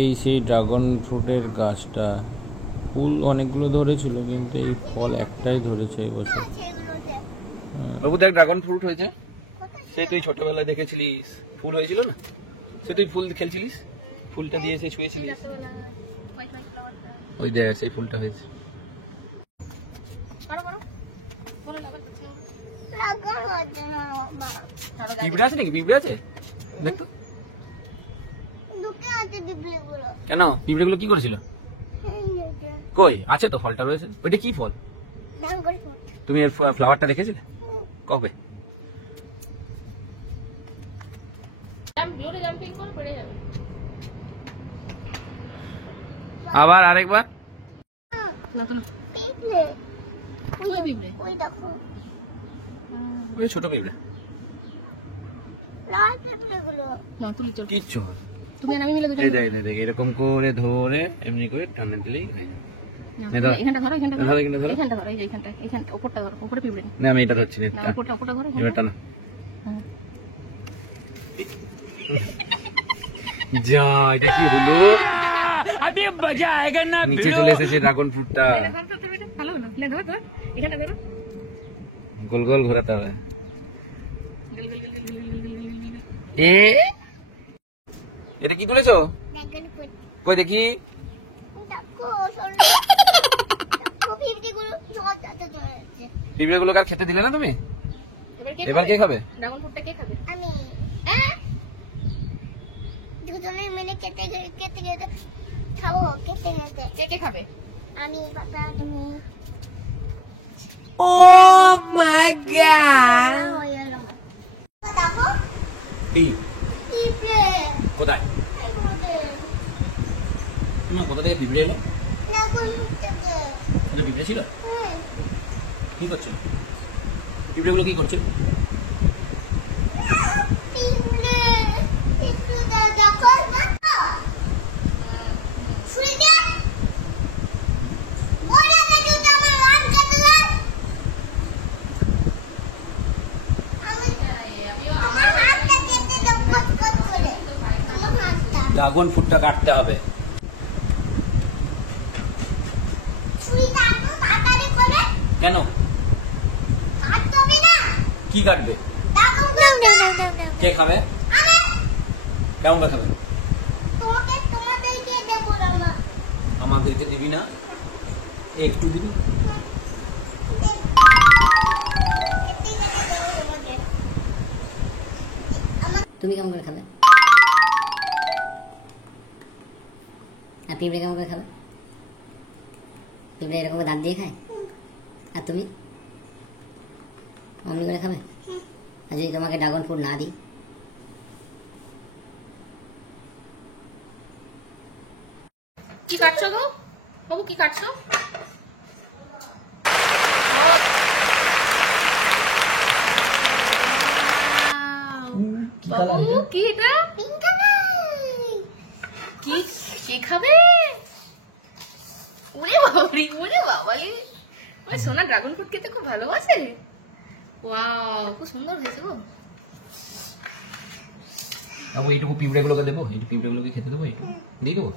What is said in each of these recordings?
এই সেই ড্রাগন ফ্রুটের গাছটা, ফুল অনেকগুলো ধরেছিল কিন্তু এই ফল একটাই ধরেছে এই বছর। বাবু দেখ ড্রাগন ফ্রুট হয়েছে, সেই তুই ছোটবেলায় দেখেছিলিস ফুল হয়েছিল না, সে তুই ফুল খেলছিলিস, ফুলটা দিয়ে সে ছুঁয়েছিলিস, ওই দেখ সেই ফুলটা হয়েছে। পিঁপড়ে আছে নাকি? পিঁপড়ে আছে দেখ তো। কেন পিঁপড়ে গুলো কি করেছিল? কই আছে তো, ফলটা রয়েছে। ওইটা কি ফল? তুমি এর ফ্লাওয়ারটা দেখেছিলে কবে? আবার আরেকবার। ওই ছোট পিঁপড়ে কিচ্ছু দেখ এরকম করে ধরে এমনি করে টানে দিলেই আমি এটা ধরছি না, এবার টানা। যা এটা কি হলো? নিচে চলে এসেছে ড্রাগন ফ্রুটটা, গোল গোল ঘোরাতে হবে। এটা কি তুলেছো? কই দেখি। পিঁপড়ে গুলো কার খেতে দিলে না তুমি? এবার কে খাবে? ড্রাগন ফ্রুটটা কে খাবে? আমি। দুজনে মিলে কেটে কেটে কেটে খাবো। কেটে কেটে কে কে খাবে? আমি, বাবা, তুমি। ও মাই গড! দেখো এই পিঁপড়ে কোথায়? তোমার কোথা থেকে পিঁপড়ে এলো? ড্রাগন ফ্রুট থেকে। এটা পিঁপড়ে ছিল? কি করছো? পিঁপড়েগুলো কি করছে? ড্রাগন ফ্রুটটা কাটতে হবে। কেন? কি কাটবে? কে খাবে? কেমন খাবে? আমাদেরকে দিবি না? একটু দিবি। তুমি কেমন করে খাবে? আর পিঁপড়ে কেমন করে খাবে? পিঁপড়ে এরকম দাঁত দিয়ে খায়, আর তুমি অমনি করে খাবে? আর যদি তোমাকে ড্রাগন ফ্রুট না দিই? কি কাটছো গো বাবু? কি কাটছো? বাবু কি এটা? কি কে খাবে? ওরে বাবারে, ওরে বাবারে, ওই সোনা ড্রাগন ফ্রুট খেতে খুব ভালোবাসে। ওয়াও, খুব সুন্দর হয়েছে গো। বাবু এইটুকু পিঁপড়ে গুলোকে দেবো, এইটুকু পিঁপড়ে গুলোকে খেতে দেবো, এইটুকু দিয়ে দেবো।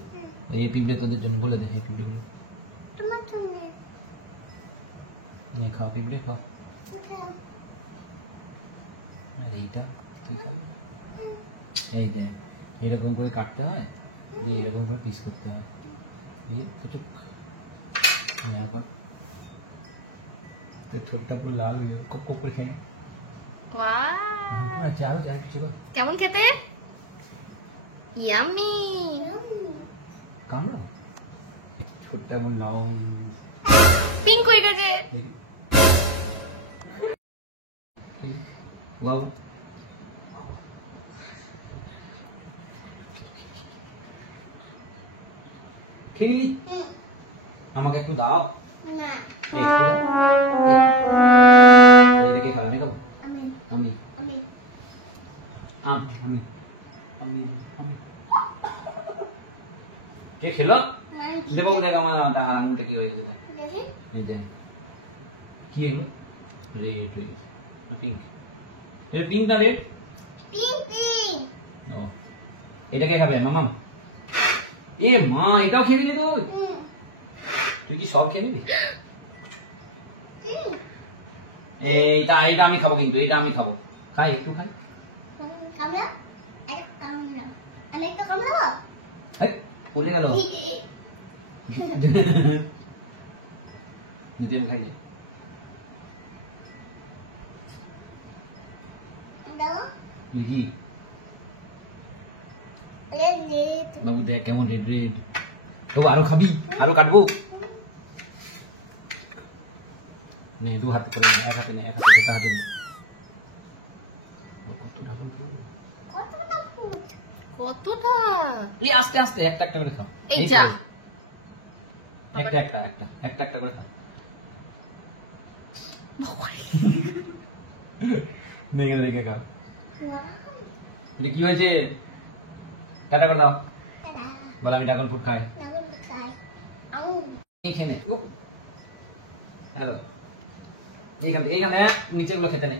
এই পিঁপড়ে তোদের জন্য বলে দে, এই পিঁপড়ে গুলো খাও, পিঁপড়ে খাও। আর এইটা তুই খাবি। এই যে এরকম করে কাটতে হয়, দিয়ে এরকম করে পিস করতে হয়, দিয়ে একটু এখন ঠোঁটটা পুরো লাল হয়ে যাবে, কপ কপ করে খেয়ে। আচ্ছা আরো যা কিছু কেমন খেতে? ইয়াম্মি। কামড়া ঠোঁটটা এমন লং পিঙ্ক হয়ে গেছে। ওয়াও, খেলি আমাকে একটু দাও না। এটা কে খাবে? আমি খাবো। আমি আমি আমি আমি কে খেলো? দেবো দেখ আমার আঙুলটা কি হয়েছে এই দেখ। কি এগুলো? Red pink. এটা পিঙ্ক না রেড? Pink pink. ও এটা কে খাবে? মামা এ মা, এটাও খেয়ে নিলি তুই? তুই কি সব খেয়ে নিবি? এইটা এটা আমি খাবো, কিন্তু এটা আমি খাবো। খাই, একটু খাই। এই, পড়ে গেল। নিতে আমি খাই না। কি বাবু দেখ কেমন রেড রেড। তো আরো খাবি? আরো কাটবো? নে, দু হাতে করে নে, এক হাতে নে, এক হাতে গোটা হাতে নে। কত ঢাকুন খাবো? কতটা? এই আস্তে আস্তে একটা একটা করে খাও। এই যা। তো। একটা একটা একটা একটা একটা করে খাও। দেখে দেখে খাও। এটা কি হয়েছে? টাটা করে দাও। বল আমি ড্রাগন ফ্রুট খাই। এই খেয়ে নে। হ্যালো, এইখান থেকে নিচে গুলো খেতে নেই।